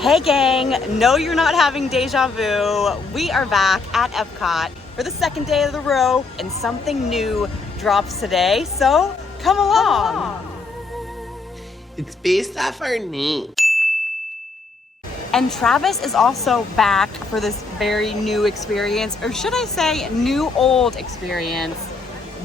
Hey gang, no you're not having deja vu. We are back at Epcot for the second day of the row and something new drops today, so come along. It's based off our name. And Travis is also back for this very new experience, or should I say new old experience.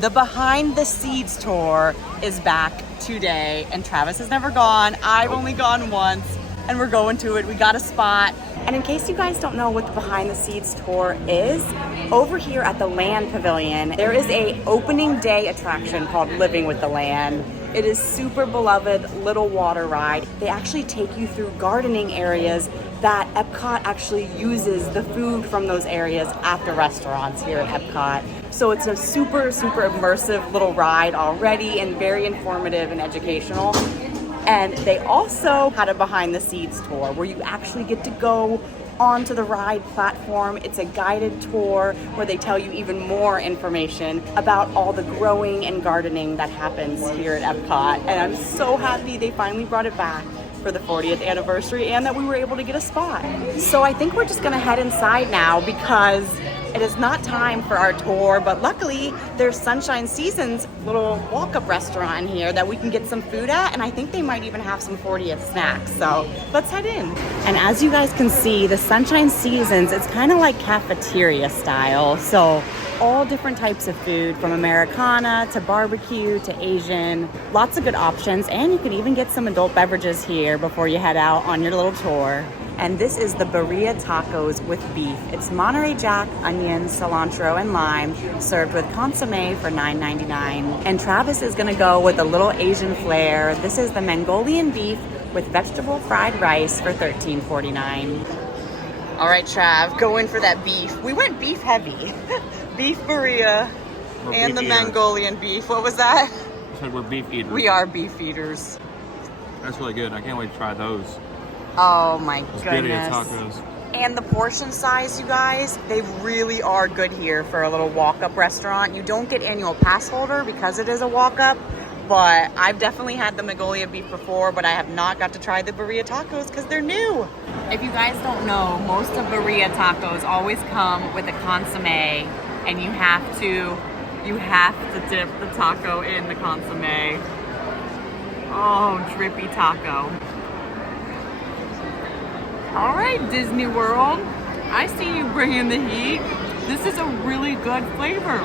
The Behind the Seeds tour is back today and Travis has never gone. I've only gone once and we're going to it. We got a spot. And in case you guys don't know what the Behind the Seeds tour is, over here at the Land Pavilion, there is a opening day attraction called Living with the Land. It is super beloved little water ride. They actually take you through gardening areas that Epcot actually uses the food from those areas at the restaurants here at Epcot. So it's a super, super immersive little ride already and very informative and educational. And they also had a Behind the Seeds tour where you actually get to go onto the ride platform. It's a guided tour where they tell you even more information about all the growing and gardening that happens here at Epcot. And I'm so happy they finally brought it back for the 40th anniversary and that we were able to get a spot. So I think we're just gonna head inside now because it is not time for our tour, but luckily there's Sunshine Season's little walk-up restaurant in here that we can get some food at, and I think they might even have some 40th snacks, so let's head in. And as you guys can see, the Sunshine Season's, it's kind of like cafeteria style, so all different types of food from Americana to barbecue to Asian, lots of good options, and you can even get some adult beverages here before you head out on your little tour. And this is the Berea Tacos with beef. It's Monterey Jack, onions, cilantro, and lime, served with consomme for $9.99. And Travis is gonna go with a little Asian flair. This is the Mongolian beef with vegetable fried rice for $13.49. All right, Trav, go in for that beef. We went beef heavy. Beef Berea and the Mongolian beef. What was that? I said we're beef eaters. We are beef eaters. That's really good. I can't wait to try those. Oh my Those goodness. Berea Tacos. And the portion size, you guys, they really are good here for a little walk-up restaurant. You don't get annual pass holder because it is a walk-up, but I've definitely had the Mongolian beef before, but I have not got to try the Berea Tacos because they're new. If you guys don't know, most of Berea Tacos always come with a consomme, and you have to dip the taco in the consomme. Oh, drippy taco. All right, Disney World, I see you bringing the heat. This is a really good flavor.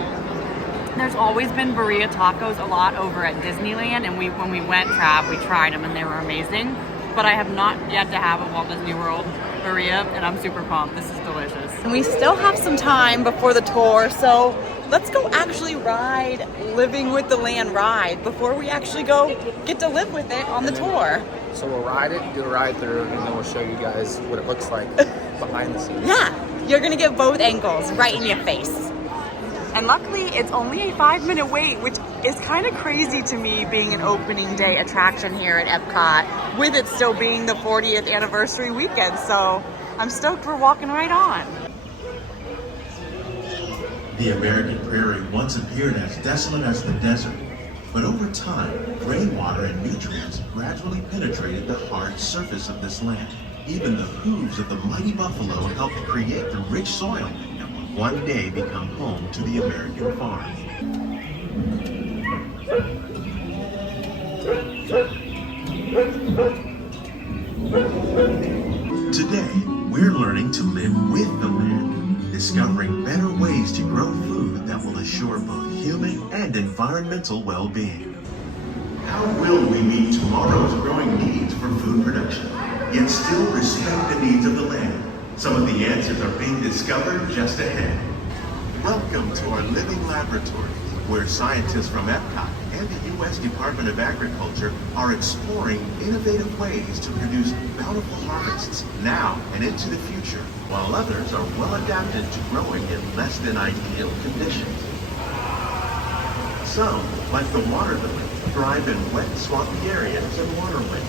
There's always been Berea Tacos a lot over at Disneyland, and when we went, Trav, we tried them and they were amazing. But I have not yet to have a Walt Disney World Berea, and I'm super pumped. This is delicious. And we still have some time before the tour, so let's go actually ride Living with the Land ride before we actually go get to live with it on the tour. So we'll ride it, do a ride through, and then we'll show you guys what it looks like behind the scenes. Yeah, you're gonna get both angles right in your face. And luckily, it's only a 5-minute wait, which is kind of crazy to me being an opening day attraction here at Epcot, with it still being the 40th anniversary weekend. So I'm stoked we're walking right on. The American prairie once appeared as desolate as the desert, but over time, rainwater and nutrients gradually penetrated the hard surface of this land. Even the hooves of the mighty buffalo helped create the rich soil that would one day become home to the American farm. Today, we're learning to live with the land, discovering better ways to grow food that will assure both human and environmental well-being. How will we meet tomorrow's growing needs for food production, yet still respect the needs of the land? Some of the answers are being discovered just ahead. Welcome to our living laboratory, where scientists from Epcot and the U.S. Department of Agriculture are exploring innovative ways to produce bountiful harvests now and into the future, while others are well adapted to growing in less than ideal conditions. Some, like the water lily, thrive in wet, swampy areas and waterways.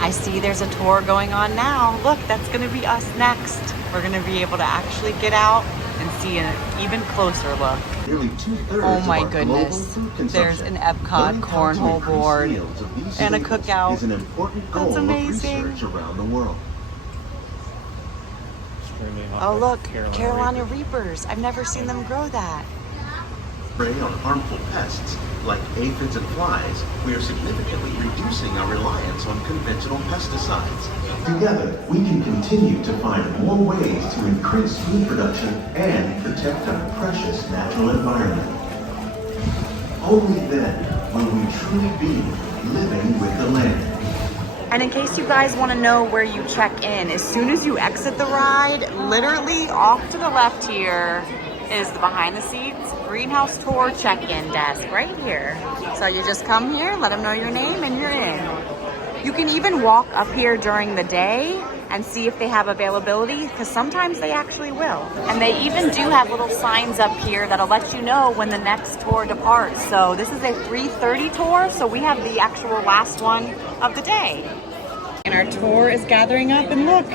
I see there's a tour going on now. Look, that's gonna be us next. We're gonna be able to actually get out and see an even closer look. Nearly 2/3 Oh my of our goodness. global food There's consumption. an Epcot Learning how to cornhole increase board yields of these and a staples cookout. is an important goal That's of amazing. research around the world. Oh look, Carolina Reapers. I've never seen them grow that. Prey on harmful pests like aphids and flies, we are significantly reducing our reliance on conventional pesticides. Together, we can continue to find more ways to increase food production and protect our precious natural environment. Only then will we truly be living with the land. And in case you guys want to know where you check in, as soon as you exit the ride, literally off to the left here is the behind the scenes greenhouse tour check-in desk right here. So you just come here, let them know your name, and you're in. You can even walk up here during the day and see if they have availability, because sometimes they actually will. And they even do have little signs up here that'll let you know when the next tour departs. So this is a 3:30 tour, so we have the actual last one of the day. And our tour is gathering up, and look,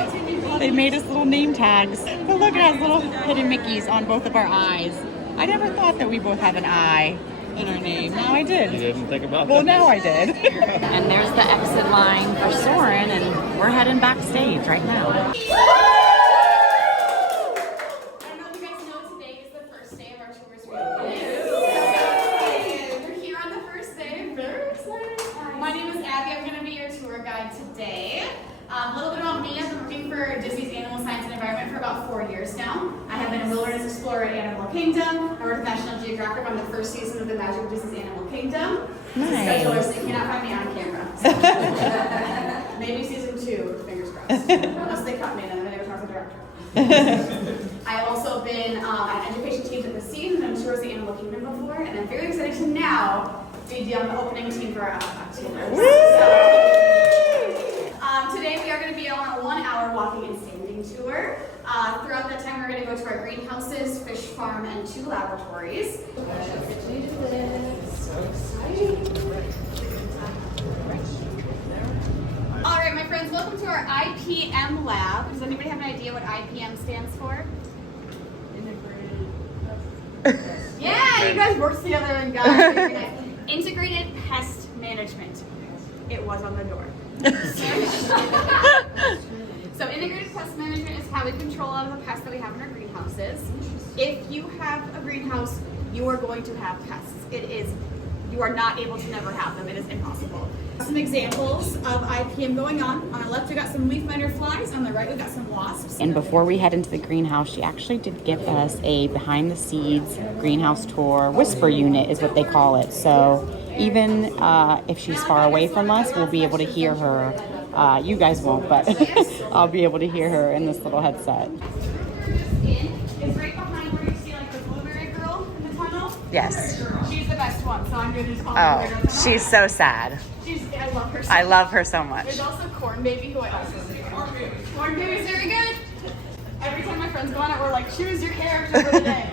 they made us little name tags. But look, it has little hidden Mickeys on both of our eyes. I never thought that we both have an I in our name. Now I did. You didn't think about Well, that? now I did. And there's the exit line for Soarin', and we're heading backstage right now. I don't know if you guys know, today is the first day of our tours. We're here on the first day. Very excited. My name is Abby. I'm going to be your tour guide today. A little bit about me. I've been working for Disney's Animal Science and Environment for about 4 years now. I have been a wilderness explorer at Animal Kingdom. I worked with National Geographic on the first season of the Magic of Disney's Animal Kingdom. Nice. Schedulers, so you cannot find me on camera. So. Maybe season 2, fingers crossed. Unless they cut me, then I'm going to go talk to the director. I've also been on education teams at the scene and tours the Animal Kingdom before, and I'm very excited to now be the opening team for our Epcot tour. Today we are going to be on a 1-hour walking and standing tour. Throughout that time we're going to go to our greenhouses, fish farm, and 2 laboratories. All right, my friends, welcome to our IPM Lab. Does anybody have an idea what IPM stands for? Yeah, you guys worked together and got it. Integrated Pest Management. It was on the door. So integrated pest management is how we control all of the pests that we have in our greenhouses. If you have a greenhouse, you are going to have pests. You are not able to never have them. It is impossible. Some examples of IPM going on. On the left, we got some leaf miter flies. On the right, we got some wasps. And before we head into the greenhouse, she actually did give us a behind the scenes greenhouse tour. Whisper unit is what they call it. So even if she's far away from us, we'll be able to hear her. You guys won't, but I'll be able to hear her in this little headset. It's right behind where you see like the blueberry girl in the tunnel. Yes. She's the best one, so I'm going to just call her Blueberry Girl. Oh, she's so sad. I love her so I love her so much. There's also Corn Baby, who I also see. Corn Baby's very good. Every time my friends go on it, we're like, choose your character for the day.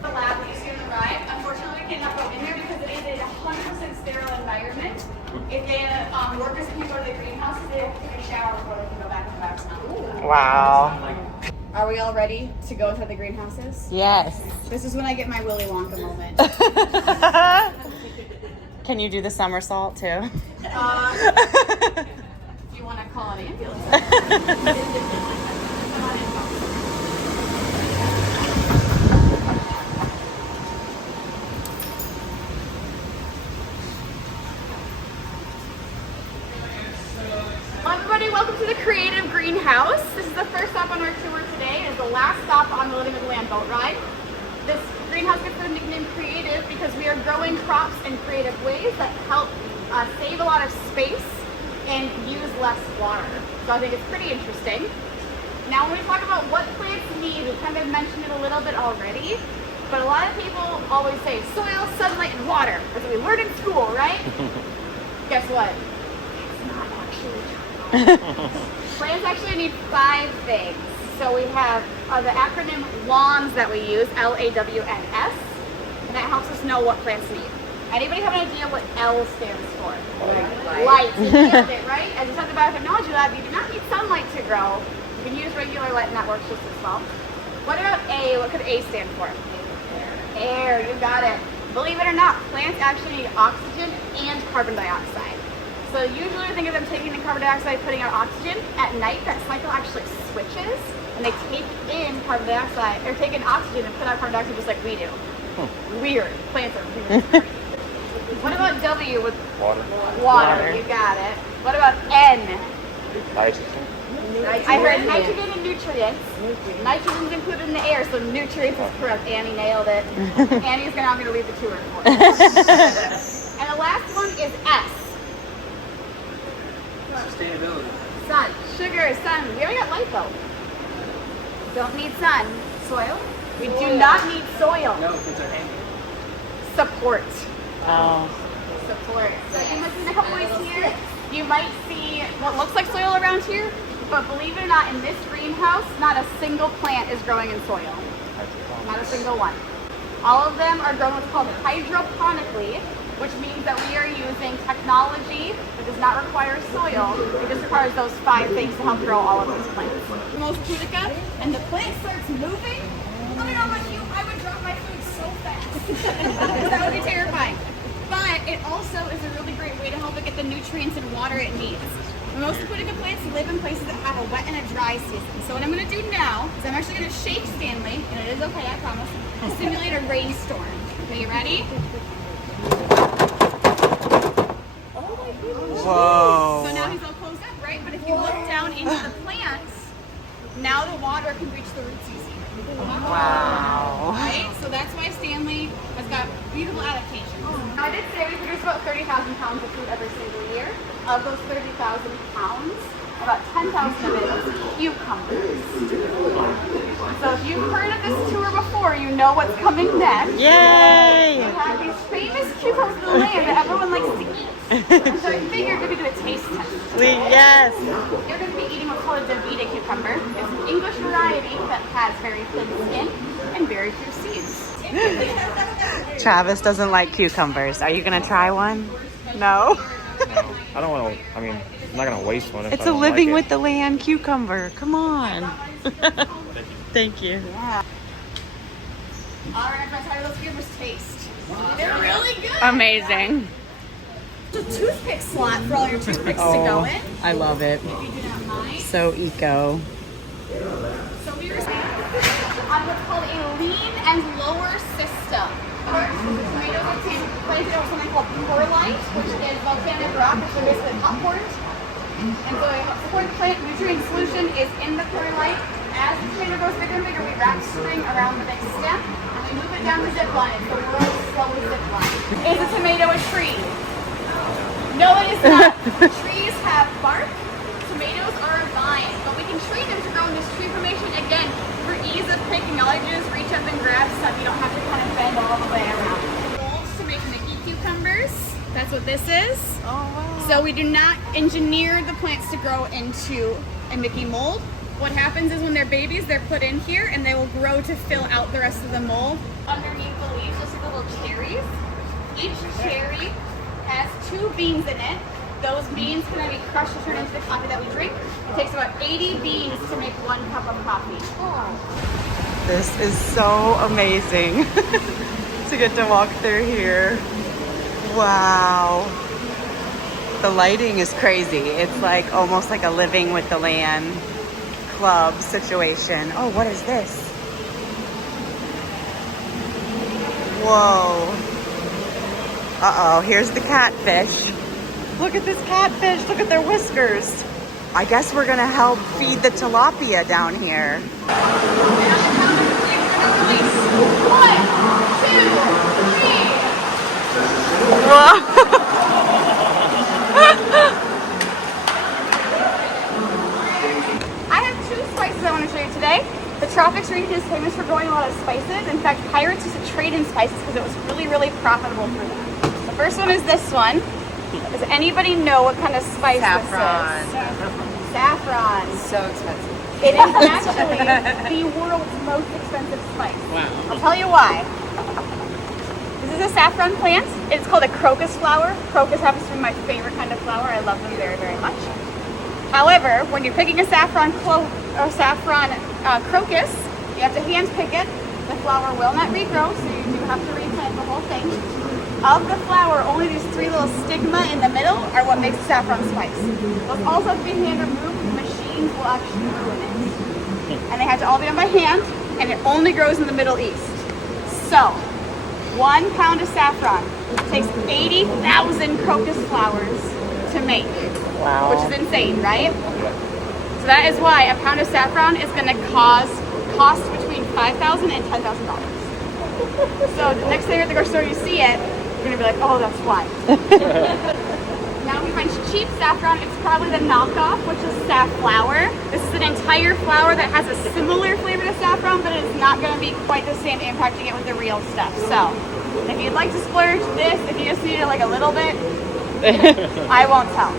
The lab that you see on the ride, unfortunately, we cannot go in there because it is a 100% sterile environment. If the workers can't go to the greenhouse, they have to take a shower before they can go back in the box. Wow. Are we all ready to go into the greenhouses? Yes. This is when I get my Willy Wonka moment. Can you do the somersault too? If you want to call an ambulance. Come on in, folks. Everybody, welcome to the Creative Greenhouse. This is the first stop on our tour today. It is the last stop on the Living with the Land boat ride. This greenhouse gets the nickname Creative because we are growing crops in creative ways that help save a lot of space and use less water. So I think it's pretty interesting. Now when we talk about what plants need, we kind of mentioned it a little bit already, but a lot of people always say soil, sunlight, and water. That's what we learned in school, right? Guess what? It's not actually true. Plants actually need 5 things. So we have the acronym LAWNS that we use, LAWNS, and that helps us know what plants need. Anybody have an idea what L stands for? Light. You nailed it, right? As you said in the biotechnology lab, you do not need sunlight to grow. You can use regular light and that works just as well. What about A? What could A stand for? Air, you got it. Believe it or not, plants actually need oxygen and carbon dioxide. So usually we think of them taking in carbon dioxide, putting out oxygen. At night, that cycle actually switches, and they take in carbon dioxide, or take in oxygen and put out carbon dioxide just like we do. Weird. Plants are weird. What about W with Water. water? You got it. What about N? Nitrogen. I heard nitrogen and nutrients. Nitrogen's included in the air, so nutrients is correct. Annie nailed it. Annie's now going to leave the tour for us. And the last one is S. Sustainability. Sun. Sugar, sun. We already got light though. Don't need sun. Soil? We do not need soil. No, because they're hanging. Support. Oh. Support. So you might see a couple ways here. You might see what looks like soil around here, but believe it or not, in this greenhouse, not a single plant is growing in soil. Not a single one. All of them are grown what's called hydroponically, which means that we are using technology that does not require soil. It just requires those 5 things to help grow all of those plants. Most pudica, and the plant starts moving. I don't know about you, I would drop my food so fast. That would be terrifying. But it also is a really great way to help it get the nutrients and water it needs. Most pudica plants live in places that have a wet and a dry season. So what I'm going to do now is I'm actually going to shake Stanley, and it is okay, I promise, to simulate a rainstorm. Okay, you ready? Whoa. So now he's all closed up, right? But if you look down into the plants, now the water can reach the roots easy. Wow. Right? So that's why Stanley has got beautiful adaptation. Now I did say we produce about 30,000 pounds of food every single year. Of those 30,000 pounds, about 10,000 of it is cucumbers. So if you've heard of this tour before, you know what's coming next. Yay! We have these famous cucumbers in the land that everyone likes to eat. And so I figured we could do a taste test. Yes. You're going to be eating what's called a Davida cucumber. It's an English variety that has very thin skin and very few seeds. Travis doesn't like cucumbers. Are you gonna try one? No. I don't want to. I mean, I'm not gonna waste one. If It's I a don't living like with the land cucumber. Come on. Thank you. Yeah. All right, I'm going to try those cucumbers taste. They're really good. Amazing. It's a toothpick slot for all your toothpicks to go in. I love it. If you do not mind. So eco. So we were saying on what's called a lean and lower system. First, the tomatoes are planted over something called perlite, which is volcanic rock, which is basically popcorn. And so a support plant nutrient solution is in the perlite. As the tomato grows bigger and bigger, we wrap string around the big stem and we move it down the zip line. It's the world's slowest zip line. Is a tomato a tree? No, it is not. Trees have bark. Tomatoes are a vine, but we can train them to grow in this tree formation again for ease of picking. All I do is reach up and grab stuff. You don't have to kind of bend all the way around. Molds to make Mickey cucumbers. That's what this is. Oh wow. So we do not engineer the plants to grow into a Mickey mold. What happens is when they're babies, they're put in here and they will grow to fill out the rest of the mold. Underneath the leaves, you'll see the little cherries. Each cherry has 2 beans in it. Those beans can then be crushed to turn into the coffee that we drink. It takes about 80 beans to make 1 cup of coffee. This is so amazing to get to walk through here. Wow. The lighting is crazy. It's like almost like a living with the land club situation. Oh, what is this? Whoa. Uh-oh, here's the catfish. Look at this catfish. Look at their whiskers. I guess we're gonna help feed the tilapia down here. 1, 2, 3. Whoa. I have 2 spices I want to show you today. The tropics region is famous for growing a lot of spices. In fact, pirates used to trade in spices because it was really, really profitable for them. The first one is this one. Does anybody know what kind of spice Saffron. this is? Saffron. So expensive. It is actually the world's most expensive spice. Wow. I'll tell you why. This is a saffron plant. It's called a crocus flower. Crocus happens to be my favorite kind of flower. I love them very, very much. However, when you're picking a saffron crocus, You have to hand pick it. The flower will not regrow, so you do have to replant the whole thing. Of the flower, only these 3 little stigma in the middle are what makes saffron spice. Those also have to be hand removed. Machines will actually ruin it. And they have to all be done by hand, and it only grows in the Middle East. So, 1 pound of saffron takes 80,000 crocus flowers to make. Wow. Which is insane, right? So that is why a pound of saffron is going to cost between $5,000 and $10,000. So the next time you're at the grocery store, you see it, you're going to be like, oh, that's why. Now we find cheap saffron. It's probably the knockoff, which is safflower. This is an entire flower that has a similar flavor to saffron, but it is not going to be quite the same impacting it with the real stuff. So if you'd like to splurge this, if you just need it like a little bit, I won't tell.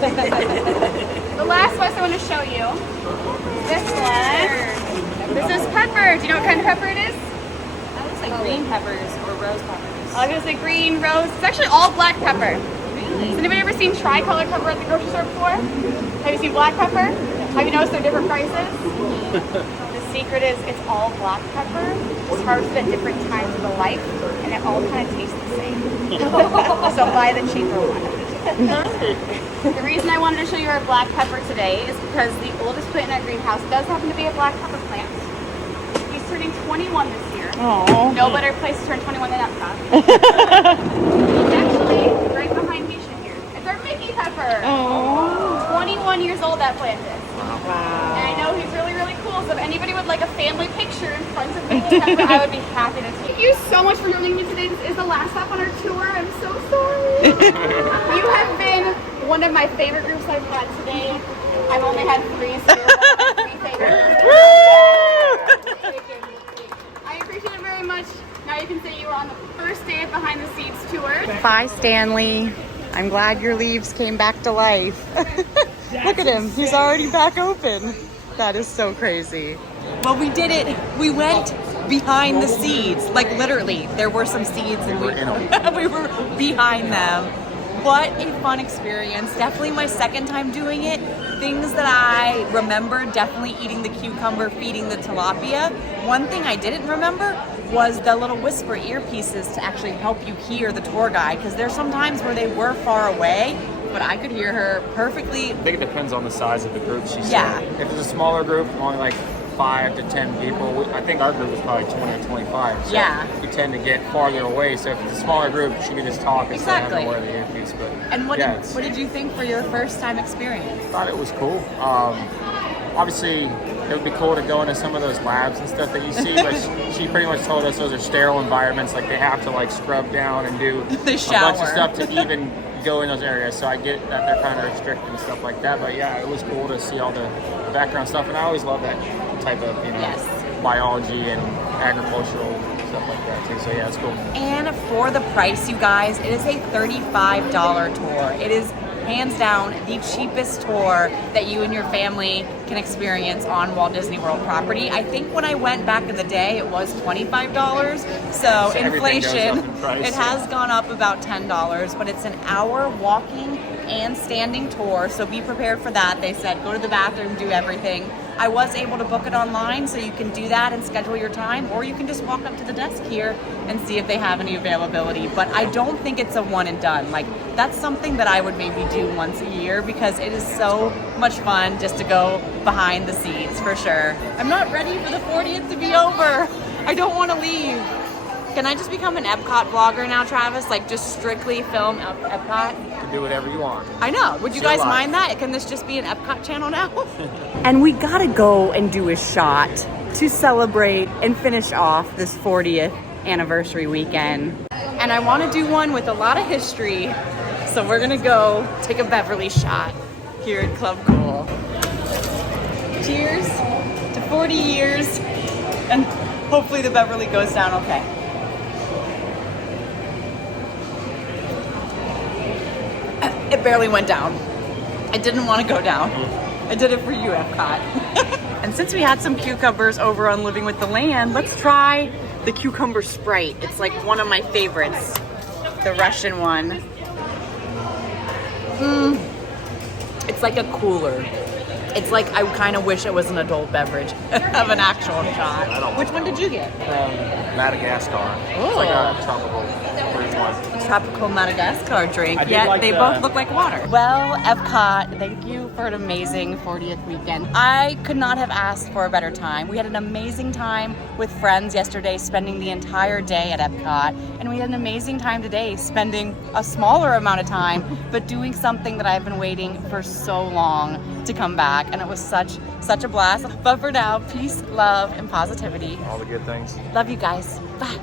The last spice I want to show you, this one. This is pepper. Do you know what kind of pepper it is? That looks like green peppers or rose peppers. I was gonna say green, rose. It's actually all black pepper. Really? Has anybody ever seen tricolor pepper at the grocery store before? Have you seen black pepper? Have you noticed they're different prices? The secret is it's all black pepper. It's harvested at different times of the life, and it all kind of tastes the same. So buy the cheaper one. The reason I wanted to show you our black pepper today is because the oldest plant in our greenhouse does happen to be a black pepper plant. He's turning 21 this year. Oh. No better place to turn 21 than Epcot. It's actually right behind Misha here. It's our Mickey pepper. Oh. 21 years old that plant is. Wow. And I know he's really, really cool. So if anybody would like a family picture in front of Mickey pepper, I would be happy to take. Thank you so much for joining me today. This is the last stop on our tour. I'm so sorry. You have been one of my favorite groups I've had today. I've only had 3, so you're 3 favorites. I appreciate it very much. Now you can say you were on the first day of Behind the Scenes tour. Bye, Stanley. I'm glad your leaves came back to life. Look at him. He's already back open. That is so crazy. Well, we did it. We went behind the seeds. Like literally, there were some seeds and we were behind them. What a fun experience. Definitely my second time doing it. Things that I remember, definitely eating the cucumber, feeding the tilapia. One thing I didn't remember was the little whisper earpieces to actually help you hear the tour guide, because there's some times where they were far away, but I could hear her perfectly. I think it depends on the size of the group she's Yeah. in. If it's a smaller group, only like 5 to 10 people, I think our group was probably 20 or 25. So Yeah. we tend to get farther away. So if it's a smaller group, she can just talk instead of Exactly. having to wear the earpiece. But And what, yeah, what did you think for your first time experience? I thought it was cool. Obviously, it would be cool to go into some of those labs and stuff that you see, but she pretty much told us those are sterile environments. Like they have to like scrub down and do The a bunch shower. of stuff to even go in those areas. So I get that they're kind of restricted and stuff like that. But yeah, it was cool to see all the background stuff, and I always love that type of Yes. biology and agricultural stuff like that too. So yeah, it's cool. And for the price, you guys, it is a $35 tour. It is hands down the cheapest tour that you and your family can experience on Walt Disney World property. I think when I went back in the day, it was $25. So everything goes inflation, up in price. it has gone up about $10, but it's an hour walking and standing tour. So be prepared for that. They said go to the bathroom, do everything. I was able to book it online, so you can do that and schedule your time, or you can just walk up to the desk here and see if they have any availability. But I don't think it's a one and done. Like, that's something that I would maybe do once a year, because it is so much fun just to go behind the scenes, for sure. I'm not ready for the 40th to be over. I don't want to leave. Can I just become an Epcot vlogger now, Travis? Like, just strictly film Epcot? You can do whatever you want. I know. Would you It's your guys life. mind that? Can this just be an Epcot channel now? And we gotta go and do a shot to celebrate and finish off this 40th anniversary weekend. And I want to do one with a lot of history. So we're gonna go take a Beverly shot here at Club Cool. Cheers to 40 years. And hopefully the Beverly goes down okay. It barely went down. I didn't want to go down. I did it for you, Epcot. And since we had some cucumbers over on Living with the Land, let's try the cucumber Sprite. It's like one of my favorites, the Russian one. It's like a cooler. It's like I kind of wish it was an adult beverage of an actual shot. Which one did you get? From Madagascar. It's like a tropical fruit one. Tropical Madagascar drink, I did yet like they the- both look like water. Well, Epcot, thank you for an amazing 40th weekend. I could not have asked for a better time. We had an amazing time with friends yesterday, spending the entire day at Epcot, and we had an amazing time today, spending a smaller amount of time, but doing something that I've been waiting for so long to come back, and it was such a blast. But for now, peace, love, and positivity. All the good things. Love you guys. Bye.